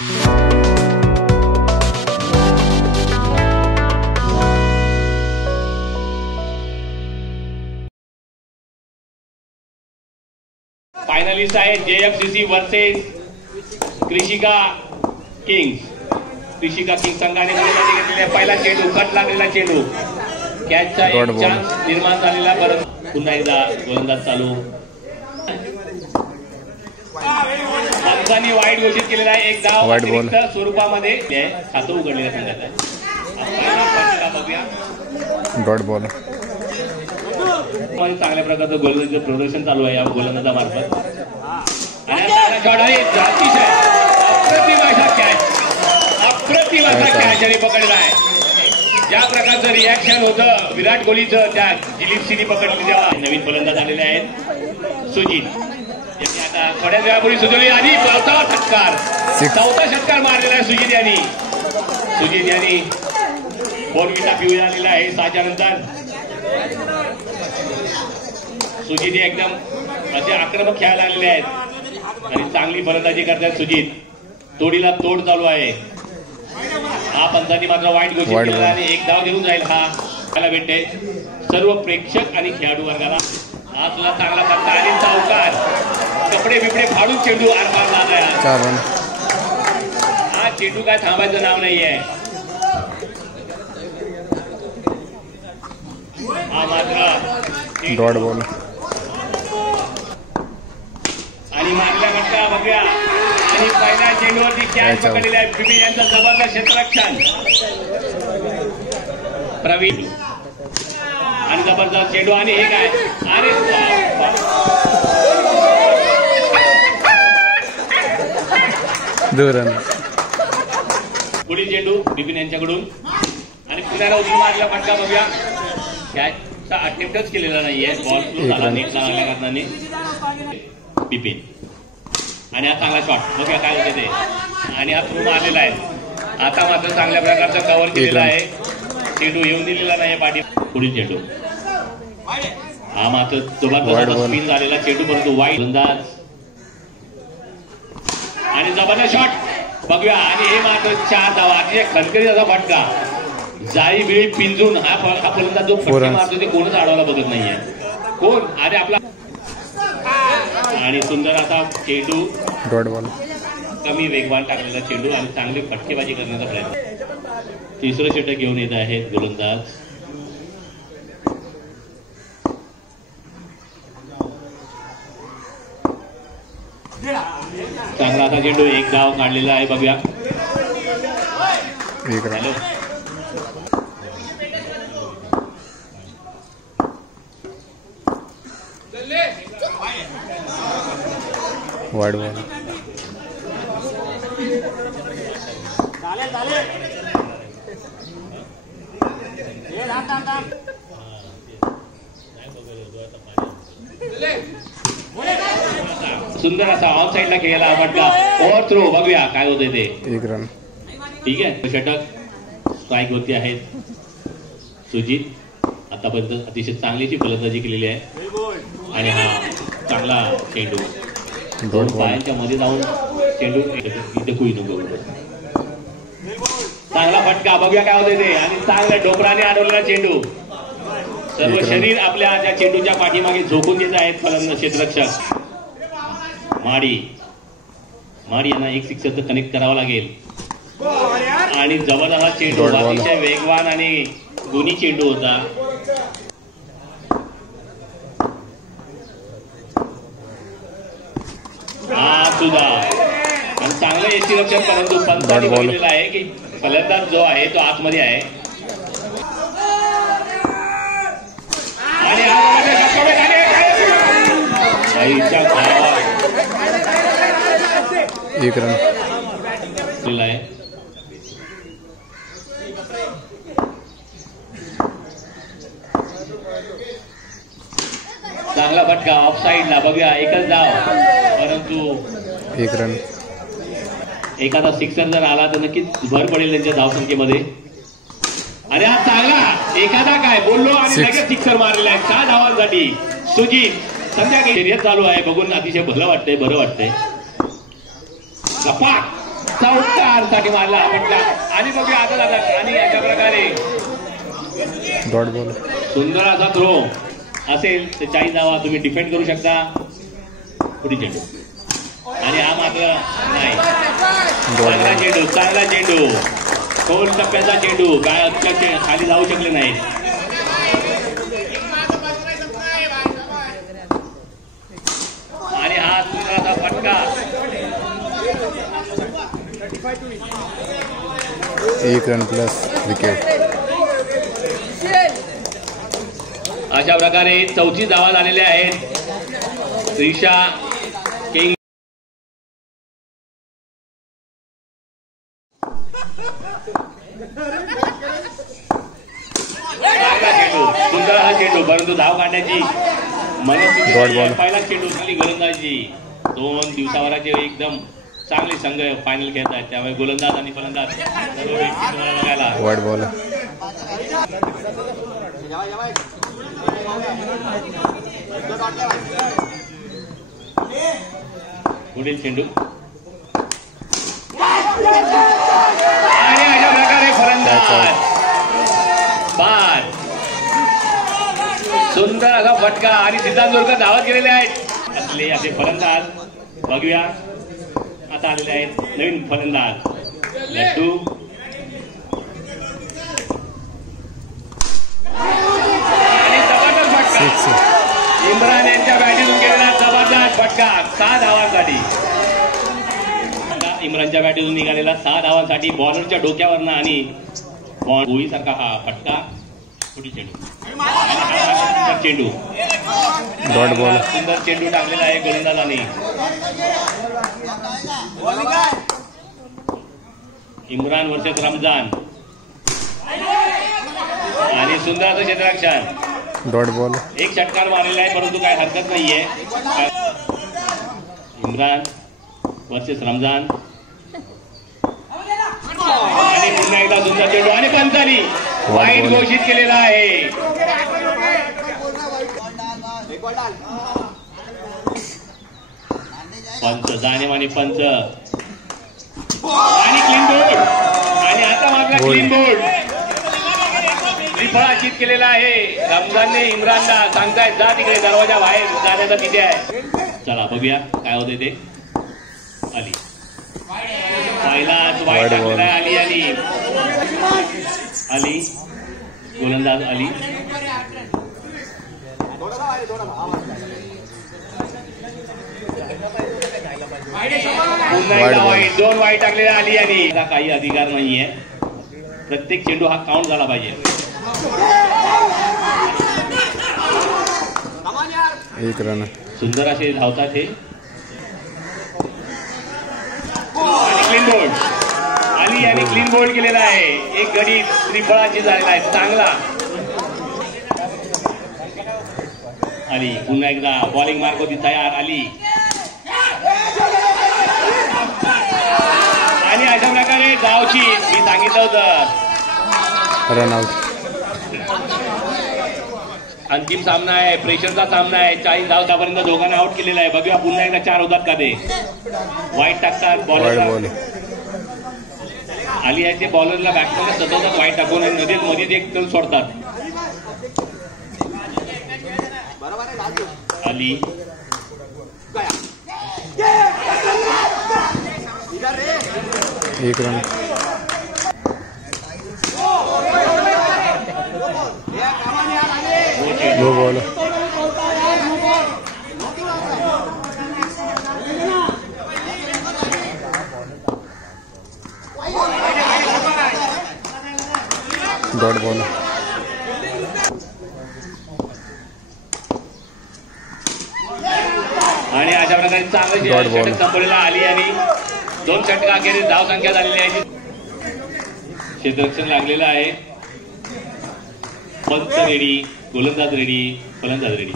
Finalist आहे JFCC versus कृषिका Kings. कृषिका Kings संघाने घेतलेला पहिला चेंडू, कट लागलेला चेंडू, कॅचचा एक चान्स निर्माण झालेला. परत पुन्हा एकदा गोलंदाज चालू. पंचांनी वाईट घोषित केलेला आहे. एक धाव अतिरिक्त स्वरूपामध्ये खातं उघडलेल्या संघात आहे. Dot ball. चांगल्या प्रकारचं गोलंदाजीचं प्रदर्शन चालू आहे या गोलंदाजामार्फत. अप्रतिम असा कॅच आणि पकडला आहे. ज्या प्रकारचं रिॲक्शन होतं विराट कोहलीचं त्या दिलीप सिंहनी पकडली तेव्हा. नवीन फलंदाज आलेले आहेत सुजित यांनी आता थोड्या वेळापूर्वी सुचवली आणि चौथा षटकार मारलेला आहे सुजित यांनी. सुजित यांनी बॉलविटा पिऊ झालेला आहे 6च्या नंतर. सुजित हे एकदम असे आक्रमक खेळायला लागलेले आहेत आणि चांगली फलंदाजी करतात सुजित. तोडीला तोड चालू आहे. हा पंचांनी मात्र वाईट घोषित केलेला आणि एक धाव देऊन जाईल. हा त्याला भेटते सर्व प्रेक्षक आणि खेळाडू वर्गाला. हा तुला चांगला फटका आणि सावकार कपडे बिपडे फाडून चेंडू आरपार झाला. हा चेंडू काय थांबायचं नाव नाहीये. हा मात्र डॉट बॉल आणि मागल्या फटका बघूया. आणि पहिल्या चेंडूवरती कॅच पकडलेला आहे बिबी यांचं जबरदस्त क्षेत्ररक्षण. प्रवीण आणि जबरदस्त चेंडू आणि हे काय अरे पुढील चेंडू बिपिन यांच्याकडून आणि पुण्याला उचलून मारला फटका बघूया. कॅचचा अटेम्प्टच केलेला नाहीये. बॉल स्लो झाला नीट लागल्या कारणाने. बिपिन आणि हा चांगला शॉट बघूया काय होते ते. आणि हा थ्रू मारलेला आहे. आता मात्र चांगल्या प्रकारचा कव्हर केलेला आहे. चेंडू येऊन दिलेला नाही पाठी. पुढील चेंडू हा मात्र जबरदस्त स्पिन झालेला चेंडू परंतु वाईट अंदाज आणि जबरदस्त शॉट बघूया. आणि हे मात्र 4 धावा. अतिशय खणखणीत असा फटका जाळी बिळी पिंजून हा फलंदाज जो फटके मारतो ते कोणच अडवायला बघत नाहीये. कोण अरे आपला. आणि सुंदर असा चेंडू डॉट बॉल कमी वेगवान टाकलेला चेंडू आणि चांगली फटकेबाजी करण्याचा प्रयत्न. तिसरं षटक घेऊन येत आहेत गोलंदाज. चांगला आता चेंडू एक धाव काढलेला आहे बघूया. वाईड बॉल सुंदर असा ऑन साईडला खेळला फटका. ओव्हर थ्रो बघूया काय होते ते. 1 रन. ठीक आहे. षटक स्ट्राईक होती आहेत. सुजित आतापर्यंत अतिशय चांगलीची फलंदाजी केलेली आहे. आणि हा चांगला चेंडू दोन पायांच्या मध्ये जाऊन चेंडू इथे कुई नको. चांगला फटका बघूया काय होते ते. आणि चांगल्या डोकराने अडवलेला चेंडू. सर्व शरीर आपल्या त्या चेंडूच्या पाठीमागे झोकून देत आहेत फलंदाज क्षेत्ररक्षक. माडी यांना एक सिक्सर कनेक्ट करावं लागेल. आणि जबरदस्त चेंडू अतिशय वेगवान आणि दोन्ही चेंडू होता. हा सुद्धा आणि चांगलं एसी रक्षण परंतु पंचांनी बघितलेलं आहे की फलंदाज जो आहे तो आतमध्ये आहे. आणि एक रन आहे. चांगला फटका ऑफ साईडला बघूया. एकच धाव परंतु 1 रन. एखादा सिक्सर जर आला तर नक्कीच भर पडेल त्यांच्या धावसंख्येमध्ये. अरे हा चांगला एखादा काय बोललो आणि लगेच सिक्सर मारलेला आहे 6 धावांसाठी. सुजित संध्याकाळी शर्यत चालू आहे बघून अतिशय भलं वाटतंय बरं वाटतंय. गप्पा चौकार साठी मारला फटका आणि बघूया आता जातात आणि अशा प्रकारे डॉट बॉल सुंदर असा थ्रो असेल तर 40 धावा तुम्ही डिफेंड करू शकता. पुढे चेंडू आणि हा मात्र नाही. चांगला चेंडू खोल टप्प्याचा चेंडू काय खाली जाऊ शकले नाही. आणि हा सुंदर असा फटका 1 रन प्लस विकेट. अशा प्रकारे 34 धावा झालेल्या आहेत. त्रिशा किंग चेंडू सुंदर हा चेंडू परंतु धाव काढण्याची मनस्थिती पहिला चेंडू झाली गोलंदाजी. 2 दिवसावराचे एकदम चांगले संघ फायनल खेळत आहेत त्यामुळे गोलंदाज आणि फलंदाज सर्व व्यक्ती तुम्हाला बघायला. वाईट बॉल पुढील चेंडू आणि अशा प्रकारे फलंदाज बाद. सुंदर असा फटका आणि सिद्धांत जोरकर धावत गेलेले आहेत. असले असे फलंदाज बघूया. आता आलेले आहेत नवीन फलंदाज लड्डू आणि जबरदस्त फटका इम्रान यांच्या बॅटीतून केलेला जबरदस्त फटका 6 धावांसाठी. इम्रानच्या बॅटीतून निघालेला 6 धावांसाठी बॉलरच्या डोक्यावरनं आणि भोईसारखा हा फटका. पुढील चेंडू सुंदर चेंडू डॉट बॉल सुंदर चेंडू टाकलेला आहे गोलंदाजाने. इम्रान वर्सेस रमजान आणि सुंदर असं क्षेत्ररक्षण. डॉट बॉल एक षटकार मारलेला आहे परंतु काय हरकत नाहीये. इम्रान वर्सेस रमजान आणि पुन्हा एकदा सुंदर चेंडू आणि पंचानी वाईट घोषित केलेला आहे. पंच जानेमाने पंच आणि क्लीन बोर्ड आणि आता मात्र क्लीन बोर्ड त्रिफळाचित केलेला आहे. रमजानने इम्रानला सांगतायत जा तिकडे दरवाजा बाहेर जाण्याचा तिथे आहे. चला बघूया काय होते ते. आली पहिलाच वाईट टाकलेला आहे. आली गोलंदाज आली पुन्हा एकदा वाईट 2 वाईट टाकलेला आली आणि काही अधिकार नाहीये. प्रत्येक चेंडू हा काउंट झाला पाहिजे. 1 रन सुंदर असे धावतात हे. आणि क्लीन बोल्ड आली आणि क्लीन बोल्ड केलेला आहे. एक गडी त्रिफळाची झालेला आहे चांगला. आली पुन्हा एकदा बॉलिंग मार्क होती तयार. आली आणि अशा प्रकारे गावची मी सांगितलं होतं रन आउट. अंतिम सामना आहे प्रेशरचा सामना आहे. 40 धावापर्यंत दोघांना आउट केलेला आहे. बघूया पुन्हा एकदा 4 होतात का ते. वाईट टाकतात बॉलर आली आहे ते बॉलरला बॅट्समॅनला सतवतात वाईट टाकून आणि मध्ये एक तल सोडतात. आली एक run no ball. Dot ball आणि अशा प्रकारे चांगलं षटक संपवलेला आली आणि 2 षटका अखेरीस धाव संख्या झालेली आहे. क्षेत्ररक्षण लागलेलं आहे. पंच रेडी गोलंदाज रेडी फलंदाज रेडी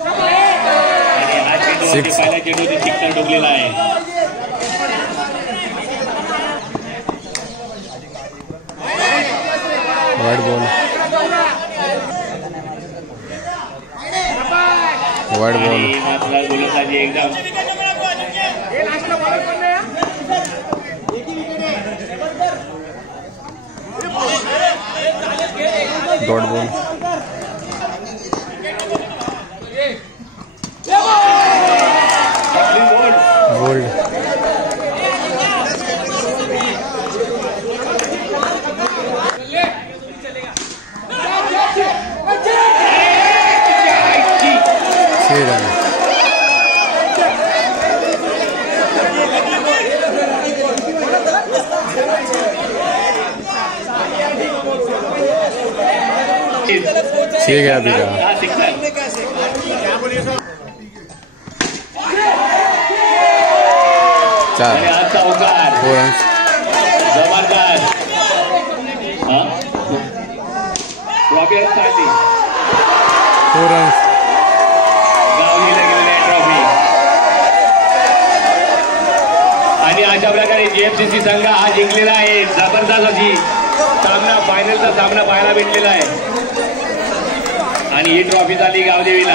आणि हा चेंडू पहिल्या चेंडूवरती सिक्सर ठोकलेला आहे. वाईट बॉल वाईट बॉल मात्र गोलंदाजी एकदम ठीक है अभी का हा सिक्सर चार आणि हा चौकार 4 रन्स जबरदस्त हा ट्रॉफी चालली 4 रन्स गावलीला गेलेली आहे ट्रॉफी आणि अशा प्रकारे जीएफसीसी संघ हा जिंकलेला आहे. जबरदस्त अशी सामना फायनलचा सामना पाहायला भेटलेला आहे आणि ही ट्रॉफी झाली गावदेवीला.